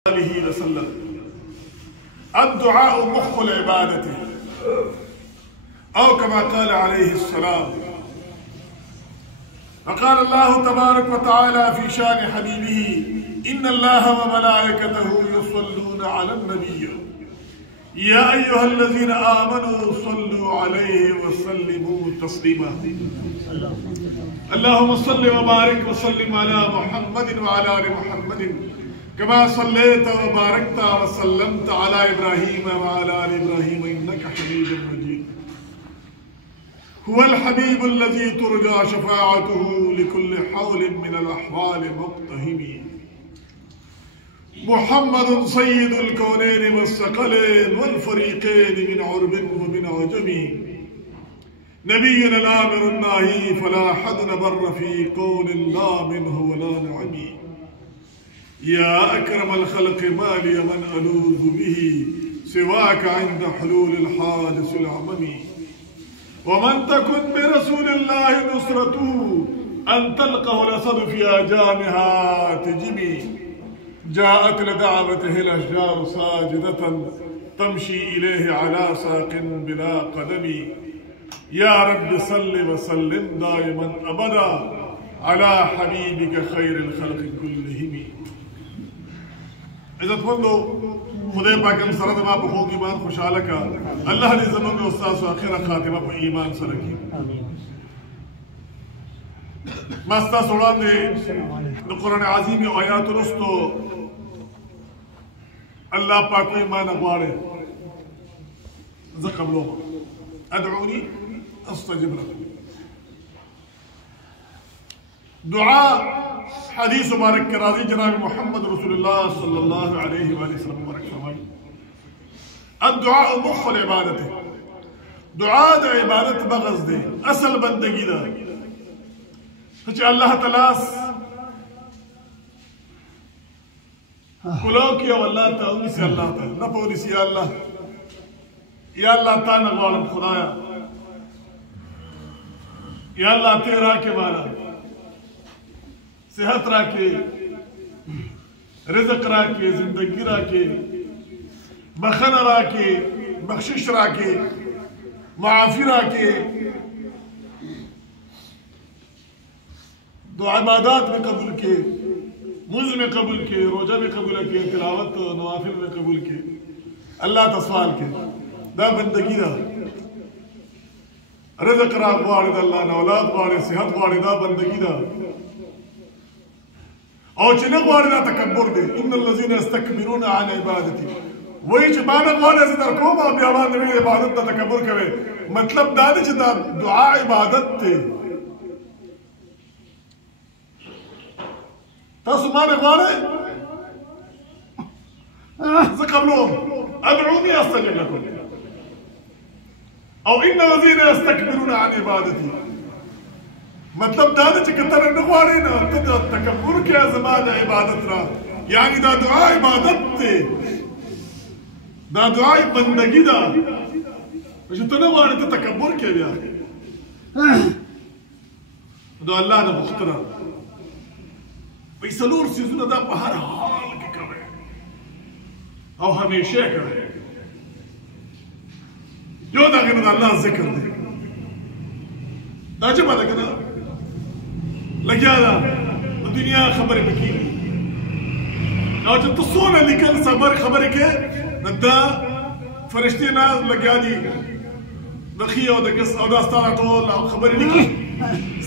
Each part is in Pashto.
वसल्लम। अद्दुआ मुख्फुल इबादत औ कमा क़ाल अलैहिस्सलाम। फ़क़ाल अल्लाहु तबारक व तआला फ़ी शान हबीबिही इन्नल्लाह व मलाइकतहु युस्वल्लूना अलन नबी या अय्युहल्लज़ीना आमनू सल्लू अलैहि व सल्लिमू तस्लीमा। अल्लाहुम्मा सल्लि व बारिक व सल्लिम अला मुहम्मदिन व अला आलि मुहम्मदिन कमा सल्लैता व बारकता व सल्लमता अला इब्राहीम व अला आलि इब्राहीम इन्नका हमीदुम मजीद। हुवल हबीबुल्लज़ी तुरजा शफ़ाअतुहु लिकुल्लि हौलिन मिनल अहवाल मुक़्तहिमी। मुहम्मदुन सय्यिदुल कौनैनि वस्सक़लैनि वल फ़रीक़ैनि मिन उर्बिन व मिन अजमी। नबियुन आमिरुन नाही फला हदन बर्र फ़ी क़ौलिन ला मिन्हु वला नअमी। या अकरमल खल्क़ि मा लिय मन अलूज़ु बिही सिवाका इंद हुलूलिल हादिसिल अममी। वमन तकुन बिरसूलिल्लाहि नुसरतुहु अन तल्क़हुल असद फ़ी आजामिहा तजमी। जाअत लिदअवतिहिल अशजारु साजिदतन तमशी इलैहि अला साक़िन बिला क़दमी। या रब्बि सल्लि व सल्लिम दाइमन अबदा अला हबीबिका खैरिल खल्क़ि कुल्लिहिम। इज़्ज़तमंदो खुदा पाक हम सर दमा बखो ईमान खुशहाल का अल्लाह ने ज़मीन में उस्ताद आखिर खातिमा पर ईमान से रखी। मस्ता सोड़ा ने कुरान आज़ीम में आयात रस्तो अल्लाह पाक को ईमान अगवाड़े ज़क़ब लो अदऊनी अस्तजिब लकुम। दुआ हदीस मुबारक के राज़ी जनाब मोहम्मद रसूलुल्लाह सल्लल्लाहु अलैहि वसल्लम मुबारक फरमाई। अद्दुआ मुख्फुल इबादत है। दुआ द इबादत बगज़ दे असल बंदगी दा सच अल्लाह तआला कुलो किया अल्लाह ताउनी से अल्लाह ता न पौली से या अल्लाह ता न वालम खुदाया या अल्लाह तेरा के वाला सेहत राखे रिज़्क़ राखे जिंदगी राखे बखन राखे बख्शिश राखे माफ़ी राखे। दुआ इबादत में कबूल के मुज़ में कबूल के रोजा में कबूल के तिलावत नवाफिल में कबूल के अल्लाह तस्वाल के दा बंदगी दा रिज़्क़ राख वाले अल्लाह न औलाद वाले सेहत वाले दा बंदगी दा और चिन्ह वाले ना तकब्बुर दे। इन्नल लज़ीना यस्तकबिरूना अन इबादती वही चिबानक वाले से दर को आप आवाज नबी इबादत दा तकब्बुर करे मतलब दादी चिता दुआ इबादत थे तस्मान वाले ज़क़ब लो अदऊनी अस्तजिब लकुम। और इन्नल लज़ीना यस्तकबिरूना अन इबादती मतलब दादा चिकतर नगवाड़े ना तो तकब्बुर क्या ज़माना इबादत रहा यानी दा दुआ इबादत थे दा दुआ बंदगी दा जो तो नगवाड़े तो तकब्बुर क्या बिया तो अल्लाह ने मुख्तरा पैसलूर सीज़न दा हर हाल के करे और हमेशा करे जो दा के अल्लाह जिक्र दे दाजे बात करना लग्या था दुनिया खबर बकी और जब तो सोना निकल सबर खबर के नदा फरिश्ते ना लग्या दी दखिया और दकस और दास्तान टोल और खबर निकल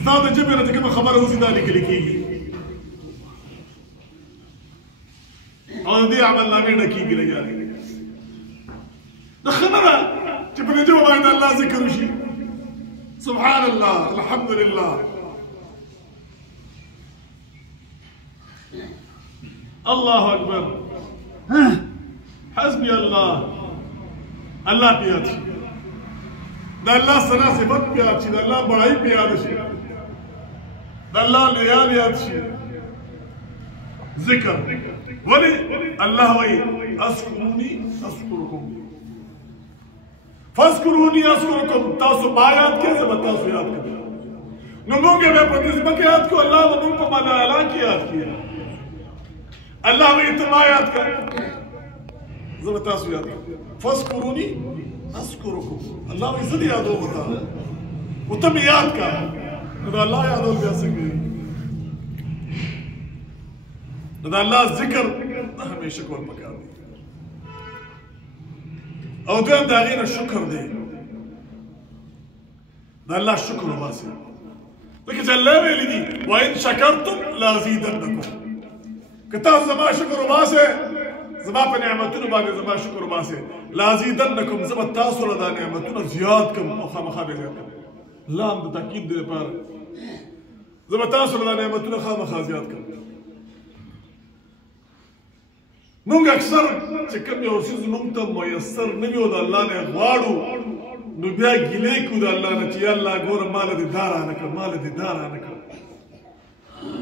स्ताद जब ना तक खबर हो सीधा निकल की और दे अमल नामे नकी की लग्या दी दखना जब ने जो बायद अल्लाह जिक्र उशी सुभान अल्लाह अल्हम्दुलिल्लाह अल्लाह अकबर हस्बी अल्लाह अल्लाह प्यार अल्लाह सना सिफत प्यार अल्लाह बड़ाई प्यार अल्लाह लियाल जिक्र वली अल्लाह वही अस्कुरूनी अस्कुरुकुम फस्कुरूनी अस्कुरुकुम तासु बायात के से बतासु याद कर नमोगे मैं पतिस बके याद को अल्लाह व मुन को मना अला की याद किया الله وی ته ما یاد کړه زه به تاسو یاد کړم فاذکروني اذکرکم الله وی زه دې یادوم ته او ته مې یاد کړه نو د الله یادول بیا څنګه نو د الله ذکر همیشه کول پکار دی او دویم د هغې نه شکر دی د الله شکر وباسئ ځکه چې الله ویلي دي وان شکرتم لازیدنکم که تاسو زما شکر وباسئ زما په نعمتونو باندې زما شکر وباسئ لازیدنکم زه به تاسو له دا نعمتونه زیات کړم او خامخا به زیات کړم لام د تاکید دی لپاره زه به تاسو له دا نعمتونه خامخا زیات کړم مونږ اکثر چې کوم یو څیز مونږ ته میسر نه وي او د الله نه غواړو نو بیا ګیلې کوو د الله نه چې یا الله ګوره ماله دې دا رانه کړه ماله دې دا رانه کړه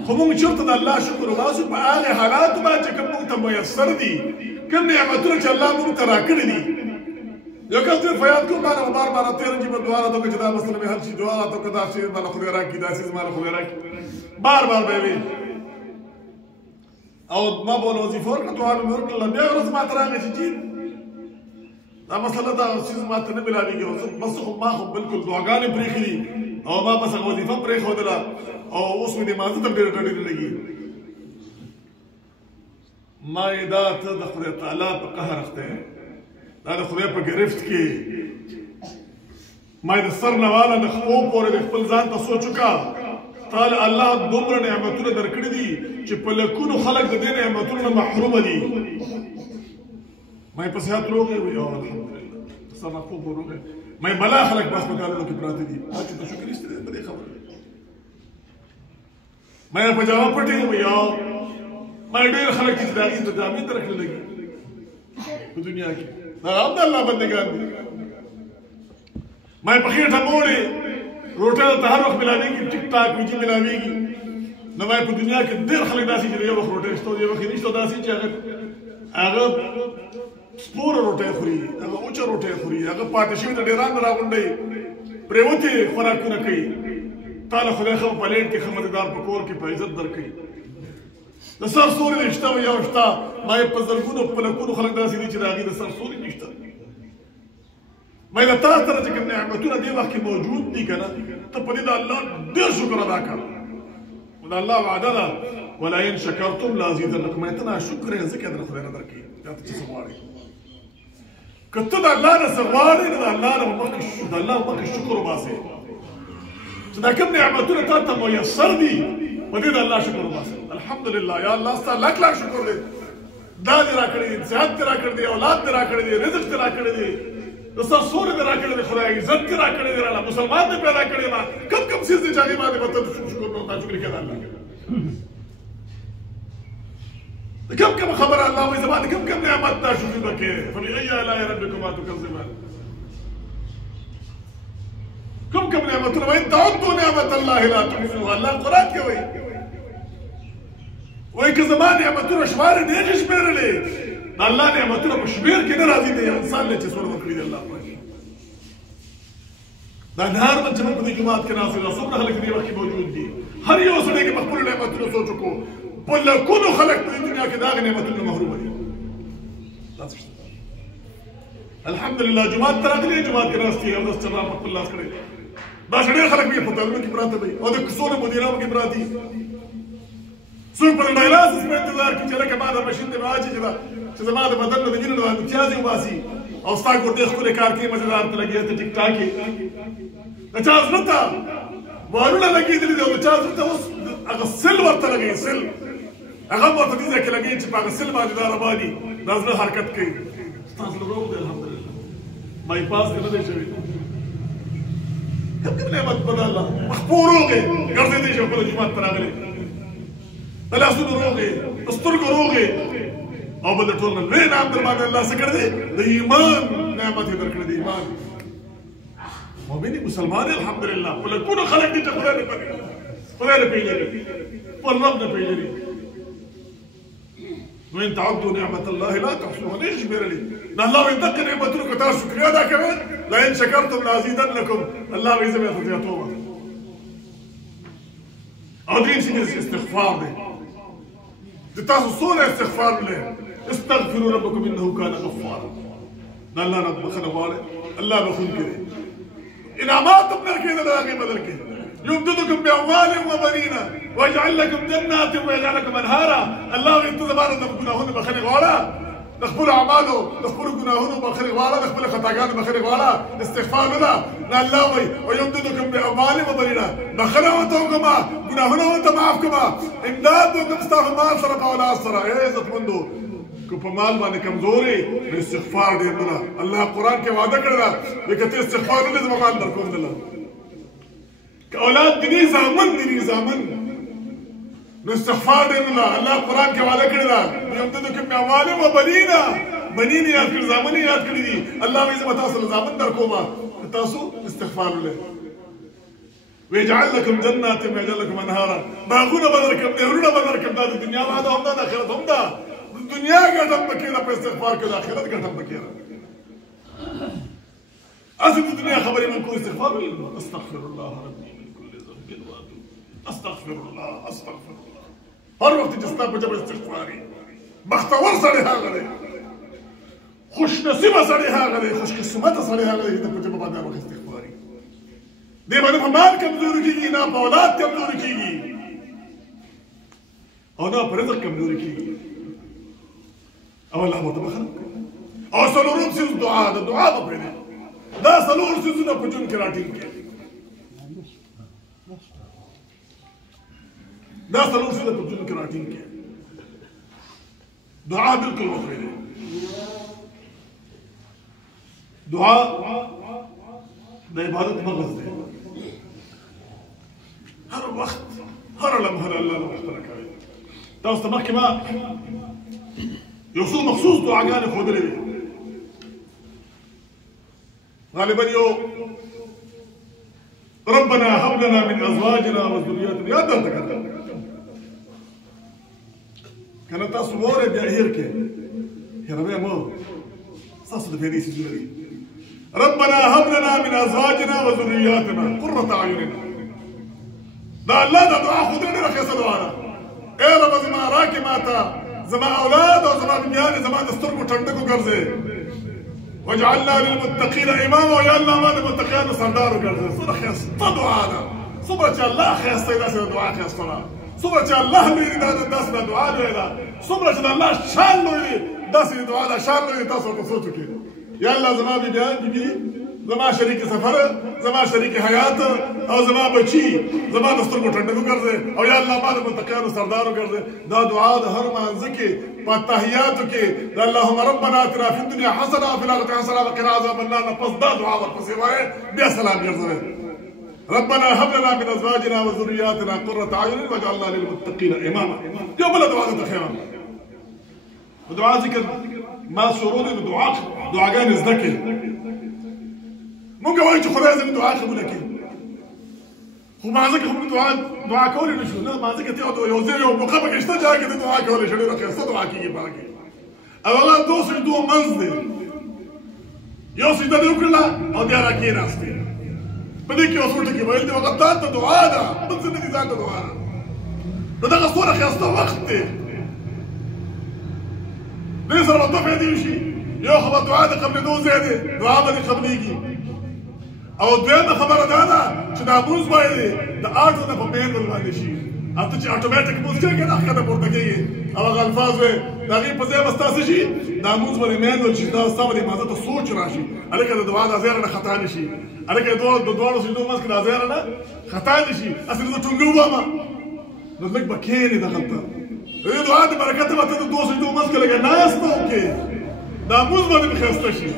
خو مونږ چېرته د الله شکر وباسو په هغې حالاتو باندې چې کوم مونږ ته میسر دي کوم نعمتونه چې الله مونږ ته راکړي دي یو کس ډېر فریاد کوم ما نه بار بار تېره جیبه دعا راته وکړه چې دا مسله مې حل شي دعا راته وکړه دا شی ماله خدای راکړي دا څیز ماله خدای راکړي بار بار به وي او ما به وظیفه ورکړه دعا مې ورکړله بیا یوه ورځ ما ته راغی چې جی دا مسله دا څیز ما ته نه ملاوېږي او بس خو ما خو بلکل دعاګانې پرېښې دي او ما بس هغه وظیفه پرېښودله او اوس مې لمانځه ته ډېره ډډې نه لګي ما یې دا ته د خدای تعالی په قهر اخته یې دا د خدای په ګرفت کې ما یې د سر نه واله د خپو پورې د خپل ځان ته سوچ وکړه تعالی الله دومره نعمتونه درکړي دي چې په لکونو خلک د دې نعمتونو نه محرومه دي ما یې په صحت روغ یم یا الحمدلله سر نه خوب روغ یم ما یې بلا خلک بس په کارونو کې پراته دي چې ته شکر ایستلی دی په دې خبره ما یې په جواب پټ یم یا ما یې ډېر خلک چې د هغې د جامې ته رکړه لګي په دنیا کې دا هم د الله بندګان دي ما یې په خېټه موړې روټه ته هر وخت ملاوېږي ټیک ټاک ویجي ملاوېږي نو ما په دنیا کې ډېر خلک داسې چې یو وخت روټۍ شته یو وخت یې نشته داسې چې هغه سپوره روټۍ خوري هغه اوچه روټۍ خوري هغه پاتې شوي ته ډېران راغونډوي پرېوتې خوراکونه کوي تا له خدای ښه په پلیټ کې ښه مزېدار په کور کې په عزت درکوي د سر سوري دې شته یو شته ما یې په زرګونو په لکونو خلک داسې دي چې د هغې د سر سوري نشته ما یې د تا سره چې کوم نعمتونه دې وخت کې موجود دي که نه ته په دې د الله ډېر شکر ادا کړه د الله وعده ده ولئن شکرتم لازیدنکم ته ناشکره یې ځکه در خدای نه درکوي دا ته څه څه غواړې که ته د الله نه څه غواړې نو د الله نه مخکې شکر وباسې چې دا کوم نعمتونه تا ته میسر دي په دې د الله شکر وباسې الحمدلله یا الله ستا لاک لاک شکر دی دا دې راکړی دی صحت دې راکړی دی اولاد دې راکړی دی رزق دې راکړی دی د سر سوري دې راکړی دی خدای عزت دې راکړی دی راله مسلمان دې پیدا کړی ما کم کم څیز دې چې هغې باندې به ته شکر نه ناشکري کړې الله د کم کم خبره الله وایي زما د کم کم نعمت ناشکري به کوې فبأي آلاء ربکما تکذبان کم کم نعمتونه وایي تعدوا نعمت الله لا تحصوها الله قرآن کې وایي وایي که زما نعمتونه شمارې نه یې شمېرلې د الله نعمتونه په شمېر کې نه راځي دی انسان له چې څومره ورکړي دی الله پاک دا نهار من چې موږ په دې جومات کې ناست یو څومره خلک دې وخت کې موجود دي هر یو سړی کې په خپلو نعمتونو سوچ وکړو په لکونو خلک په دې دنیا کې د هغې نعمتونو محرومه دي داسې شته الحمدلله جومات ته راغلي جومات کې ناست دي اودس چلام په خپل لاس کړی دا ډېر خلک مې په هوټلونو کې پراته دي او د کوڅو نه مدیرانو کې پراته دي څوک په ډایلاسس په انتظار کې چې لکه ما دا ماشین دې واچي چې زما د بدن نه د وینې نه امتیاز یې وباسي او ستا ګردې ښکلې کار کوي مزېدار ته لګېږي ته ټیک ټاک یې د چا زړه ته بالونه لګېدلي دي او د چا زړه ته اوس هغه سل ورته لګوي سل هغه هم ورته دې ځای کې لګوي چې په هغه سل باندې دا رباني دا زړه حرکت کوي ستا زړه روغ دی الحمدلله بایپاس دې نه دی شوی کوم کوم نعمت په الله مخپو روغ یې ګرځېدی چې خپله جومات ته راغلی د لاسونو روغ یې د سترګو روغ یې او بل د ټول نه لوی نعمت در باندې الله څه کړی دی د ایمان نعمت یې درکړی دی ایمان مؤمن مسلمان الحمدلله په لکونو خلک دي چې خدای نه پېژني خپل رب نه پېژني وإن تعدوا نعمة الله لا تحصوها نه شي شمېرلی نو الله وایي دغه نعمتونو که تاسو شکریا ادا کوئ لئن شکرتم لازیدنکم الله وایي زه بیا ته زیاتوم او درېیم څیز استغفار دی تاسو سوره استغفار له استغفروا ربكم انه كان غفارا. الله رب بخنه غواړي، الله بخون کړي، انعامات هم درکړي د هغې بدل کې. يمددكم باموال وبنين ويجعل لكم جنات ويجعل لكم انهارا. الله وي ته زما د ګناهونو بخنه غواړه، د خپلو اعمالو د خپلو ګناهونو بخنه غواړه، د خپلو خطاګانو بخنه غواړه، استغفار وکړه. الله وي ويمددكم باموال وبنين، بخنه ورته وکړه، ګناهونه ورته معاف کړه، امداد وکړه ستا په مال سره په اولاد سره. ای عزتمندو که په مال باندې کمزوري نو استغفار ډېر نه ده. الله قرآن کې وعده کړې ده وایي که ته استغفار وکړې زما مال درکوم دله. که اولاد دیني زامن نو استغفار ډېر نه ده. الله قرآن کې وعده کړې ده یمددکم باموال وبنین، بنین یاد کړي، زامن یاد کړي دي. الله وایي زه به تاسو له زامن درکوم تاسو استغفار وکړئ. ويجعل لكم جنات ويجعل لكم انهارا، باغونه به درکړم، نهرونه به درکړم. دا د دنیا وعده هم ده، د آخرت هم ده. دنیا ګټم پکې ده په استغفار کې، د آخرت ګټم پکې ده. اصل د دنیا خبرې من کو استغفار ویل، استغفر الله ربي من كل ذنب واتوب، استغفر الله استغفر الله. هر وخت چې ستا په ژبه استغفار وي، بختور سړی هغه دی، خوش نصیبه سړی هغه دی، خوش قسمته سړی هغه دی چې په ژبه باندې هر وخت استغفار وي. دې باندې په مال کمزوري کېږي، نه په اولاد کمزوري کېږي، او نه په رزق کمزوري کېږي. او الله ورته بخښنه وکړي. او څلورم څیز دعا ده. دعا به پرېږدي. دا څلور څیزونه په ژوند کې راټینګ کړي. دا څلور څیزونه په ژوند کې راټینګ کړي. دعا بالکل مه پرېږدي. دعا د عبادت مغز دی. هر وخت هر لمحه الله له محترم کوي. تاسو ته مخکې ما یو څو مخصوص دعاګانې ښودلې وي. غالبا یو ربنا هب لنا من ازواجنا وذرياتنا، یاد درته کړه کنه تاسو وره بیا هیر کې هیروي مو ستاسو د پیدې څیزونه دي. ربنا هب لنا من ازواجنا وذرياتنا قرة اعين. دا الله دا دعا ښودلې ډېره ښایسته دعا ده. ای رب زما راکې ماته زما اولاد او زما بنیان زما د سترګو ټنډکو ګرځې. وجعلنا للمتقین اماما، او یا الله ما د متقیانو سردار وګرځې. څومره ښایسته دعا ده. څومره چې الله ښایسته وي داسې د دعا ښایسته ده. څومره چې الله لوی دی داسې د دعا لوی ده. څومره چې د الله شان لوی دی داسې د دعا د شان لوی دی. تاسو ورته سوچ وکړئ. یا الله زما بنیان بیبي، زما شریک سفر، زما شریک حیات او زما بچی زما د سترګو ټنډکو ګرځې. او یا الله ما د متقیانو سردار وګرځې. دا دعا د هر مانځه کې په تحیاتو کې د اللهم ربنا اتنا فی الدنیا حسنه وفي الاخرة حسنه وقنا عذاب النار نه پس دا دعا ورپسې وایې بیا سلام ګرځوئ. ربنا هب لنا من ازواجنا وذرياتنا قرة اعين واجعلنا للمتقين اماما. یو بله دعا ده خیرا دعا ذکر ما شروع دي دعاګانې زده کړئ. مونږ وایو چې خدای زموږ دعا قبوله کړي، خو مانځه کې موږ دعا کولی نه شو. نه مانځه کې یو ځای یو موقع پکې شته چې هغه کې ته دعا کولی شې. ډېره ښایسته دعا کېږي په هغه کې. او هغه دوه سجدو منځ دی. یو سجده دې وکړله او بیا را کېناستې. په دې کې اوس ورته کې ویل دي هغه ځان ته دعا ده، بل څه نه دي، ځان ته دعا ده. نو دغه څومره ښایسته وخت دی. دې سره به دوه فایدې وشي. یو خو به دعا د قبلېدو ځای دی، دعا به دې قبلېږي. او دویمه خبره دا ده چې دا مونځ باید د آټو نه په مینول باندې شي. او ته چې اټومیټک مونځ کوې که نه ښکته پورته کېږي او هغه الفاظ وې د هغې په ځای به ستا څه شي، دا مونځ به دې مینول شي. دا ستا به دې مازه ته سوچ راشي، هلکه د دعا دا ځای رانه خطا نه شي، هلکه د دواړو سجدو منځ کې دا ځای رانه خطا نه شي. هسې زه ټونګه ووامه نو لږ به کښېنې دغلته. د دې دعا د برکته به ته د دوو سجدو منځ کې لږه ناسته وکړې، دا مونځ به دې ښایسته شي.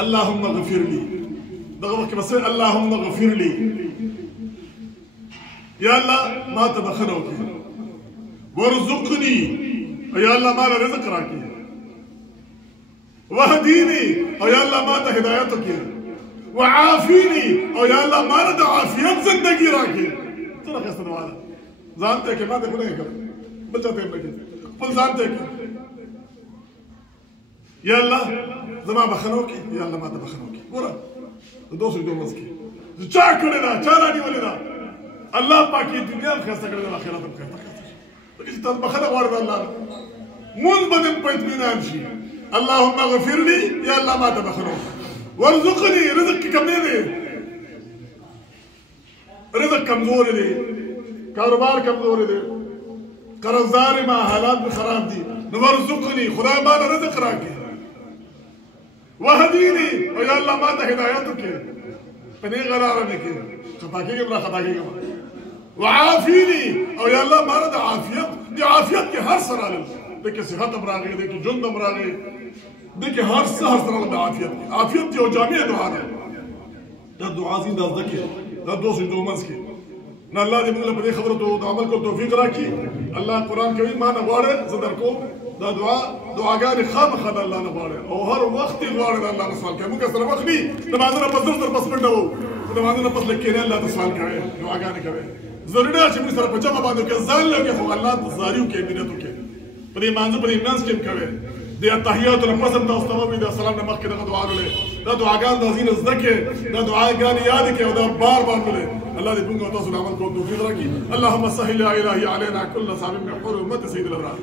اللهم اغفر لي، دغه وخت کې بس اللهم اغفر لي، یا الله ما ته بخښنه وکړي. ورزقني، یا الله ما له رزق راکړي. واهديني، او یا الله ما ته هدایت وکړي. وعافيني، او یا الله ما له د عافیت زندګي راکړي. څومره ښایسته دعا ده. ځان ته یې کړې، ما ته خو نه یې کړې، بل چا ته یې نه کړې، خپل ځان ته یې کړې. یا الله زما بخښنه وکړي، یا الله ما ته بخښنه وکړي. ګوره د دوه سجدو منځ کې چا کړې ده، چا رانیولې ده. الله پاک یې دنیا هم ښایسته کړې ده، آخرت هم ښایسته کړې ده. چې تاسو بخښنه غواړئ د الله نه مونځ به دې په اطمینان شي اللهم اغفر لي یا الله ما ته بخښنه وارزقني رزق کې کم دی رزق کمزور دی کاروبار کمزور دی قرضدار ما حالات به خراب دي نو وارزقني خدای ما ته رزق راکړي وهديني او یا الله ما ته هدایت وکړي په دې غرار نه کې خطا کېږم را خطا کېږم وعافيني او یا الله ما ته عافیت دي عافیت کې هر سره دغه صحت هم راغی دغه ژوند هم راغی دغه هر سره د عافیت یو جامع دعا ده دا دعا زین د ذکر دا دوه دومنس کې نه الله دې موږ په دې خبرو ته عمل کول توفیق راکړي الله قرآن کوي ما نه غواړي زه درکوم دا دعاګانې خامخا د الله نه غواړي او هر وخت یې غواړي د الله نه سوال کوي موږ سره وخت نه د لمانځه نه پس در پس منډه وو د لمانځه نه پس لږ کښېنئ الله ته سوال کوي دعاګانې کوي ضروري ده چې موږ سره په جمع باندې وکړو ځان له وکړو خو الله ته زاري وکړئ مینت وکړئ په دې لمانځه په دې منځ کې هم کوي د اتحیاتو نه پس هم تاسو ته ووایي د سلام نه مخکې دغه دعا لولئ دا دعاګان دا ځینې زده کړئ دا دعاګانې یاد کړئ او دا بار بار لولئ الله دې موږ او تاسو له عمل کولو توفیق راکړي اللهم سهل يا الهي علينا كل صعب من حرمة سيد الابرار